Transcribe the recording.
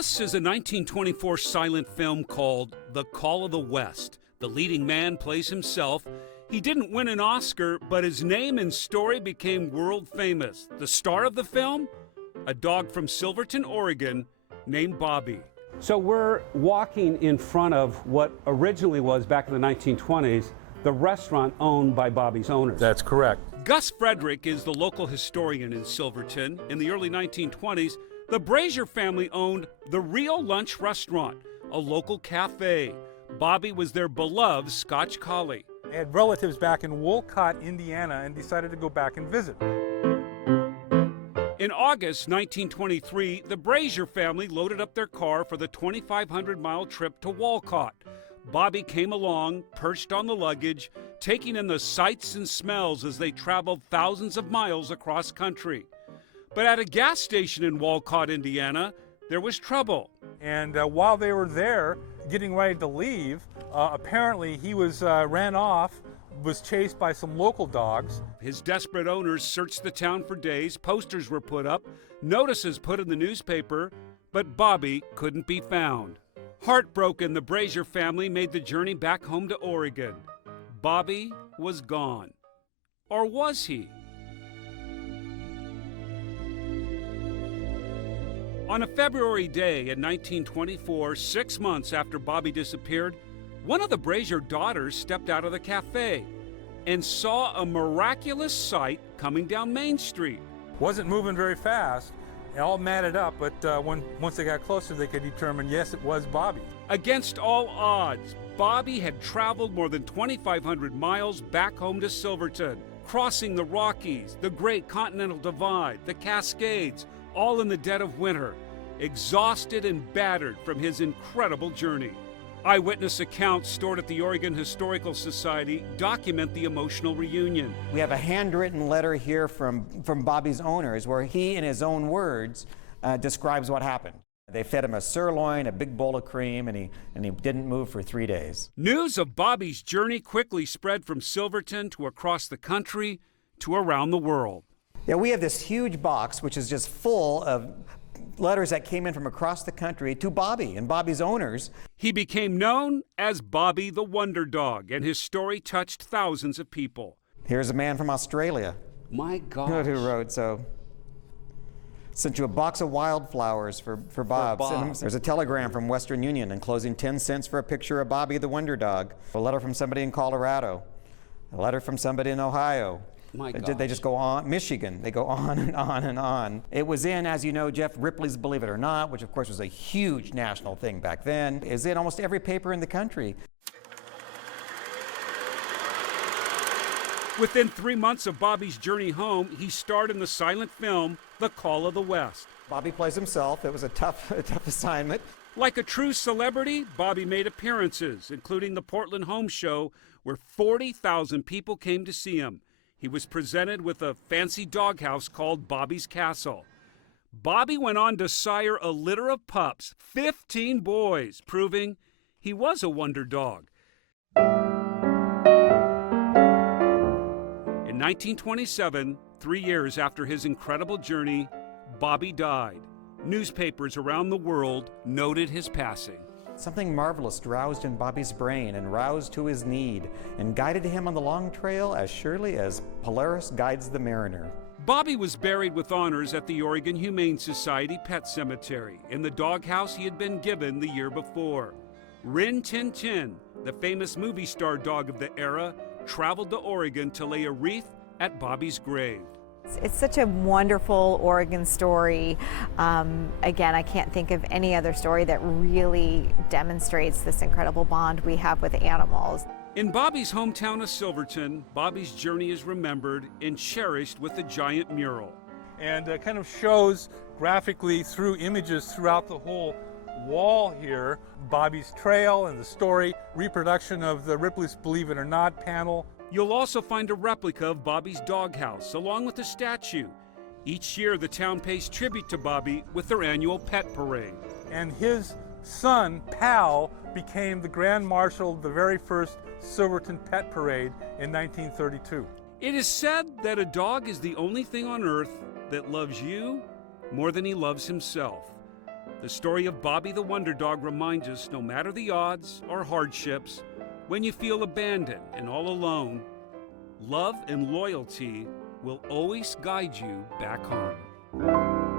This is a 1924 silent film called The Call of the West. The leading man plays himself. He didn't win an Oscar, but his name and story became world famous. The star of the film? A dog from Silverton, Oregon, named Bobbie. So we're walking in front of what originally was, back in the 1920s, the restaurant owned by Bobbie's owners. That's correct. Gus Frederick is the local historian in Silverton. In the early 1920s, the Brazier family owned the Real Lunch Restaurant, a local cafe. Bobbie was their beloved Scotch collie. I had relatives back in Wolcott, Indiana, and decided to go back and visit. In August 1923, the Brazier family loaded up their car for the 2,500-mile trip to Wolcott. Bobbie came along, perched on the luggage, taking in the sights and smells as they traveled thousands of miles across country. But at a gas station in Wolcott, Indiana, there was trouble. And while they were there, getting ready to leave, apparently he ran off, was chased by some local dogs. His desperate owners searched the town for days. Posters were put up, notices put in the newspaper, but Bobbie couldn't be found. Heartbroken, the Brazier family made the journey back home to Oregon. Bobbie was gone. Or was he? On a February day in 1924, 6 months after Bobbie disappeared, one of the Brazier daughters stepped out of the cafe and saw a miraculous sight coming down Main Street. Wasn't moving very fast, and all matted up, but once they got closer, they could determine, yes, it was Bobbie. Against all odds, Bobbie had traveled more than 2,500 miles back home to Silverton, crossing the Rockies, the Great Continental Divide, the Cascades, all in the dead of winter, exhausted and battered from his incredible journey. Eyewitness accounts stored at the Oregon Historical Society document the emotional reunion. We have a handwritten letter here from Bobbie's owners where he, in his own words, describes what happened. They fed him a sirloin, a big bowl of cream, and he didn't move for 3 days. News of Bobbie's journey quickly spread from Silverton to across the country to around the world. Yeah, we have this huge box which is just full of letters that came in from across the country to Bobbie and Bobbie's owners. He became known as Bobbie the Wonder Dog, and his story touched thousands of people. Here's a man from Australia. My gosh. Who wrote, so, sent you a box of wildflowers for Bob. There's a telegram from Western Union enclosing 10 cents for a picture of Bobbie the Wonder Dog. A letter from somebody in Colorado. A letter from somebody in Ohio. My gosh. They just go on. Michigan, they go on and on and on. It was in, as you know, Jeff Ripley's Believe It or Not, which of course was a huge national thing back then, is in almost every paper in the country. Within 3 months of Bobbie's journey home, he starred in the silent film, The Call of the West. Bobbie plays himself. It was a tough assignment. Like a true celebrity, Bobbie made appearances, including the Portland Home Show, where 40,000 people came to see him. He was presented with a fancy doghouse called Bobbie's Castle. Bobbie went on to sire a litter of pups, 15 boys, proving he was a wonder dog. In 1927, 3 years after his incredible journey, Bobbie died. Newspapers around the world noted his passing. Something marvelous roused in Bobbie's brain and roused to his need and guided him on the long trail as surely as Polaris guides the mariner. Bobbie was buried with honors at the Oregon Humane Society Pet Cemetery in the doghouse he had been given the year before. Rin Tin Tin, the famous movie star dog of the era, traveled to Oregon to lay a wreath at Bobbie's grave. It's such a wonderful Oregon story. Again, I can't think of any other story that really demonstrates this incredible bond we have with animals. In Bobbie's hometown of Silverton, Bobbie's journey is remembered and cherished with a giant mural. And kind of shows graphically through images throughout the whole wall here, Bobbie's trail and the story, reproduction of the Ripley's Believe It or Not panel. You'll also find a replica of Bobbie's doghouse, along with a statue. Each year, the town pays tribute to Bobbie with their annual pet parade. And his son, Pal, became the Grand Marshal of the very first Silverton Pet Parade in 1932. It is said that a dog is the only thing on earth that loves you more than he loves himself. The story of Bobbie the Wonder Dog reminds us no matter the odds or hardships, when you feel abandoned and all alone, love and loyalty will always guide you back home.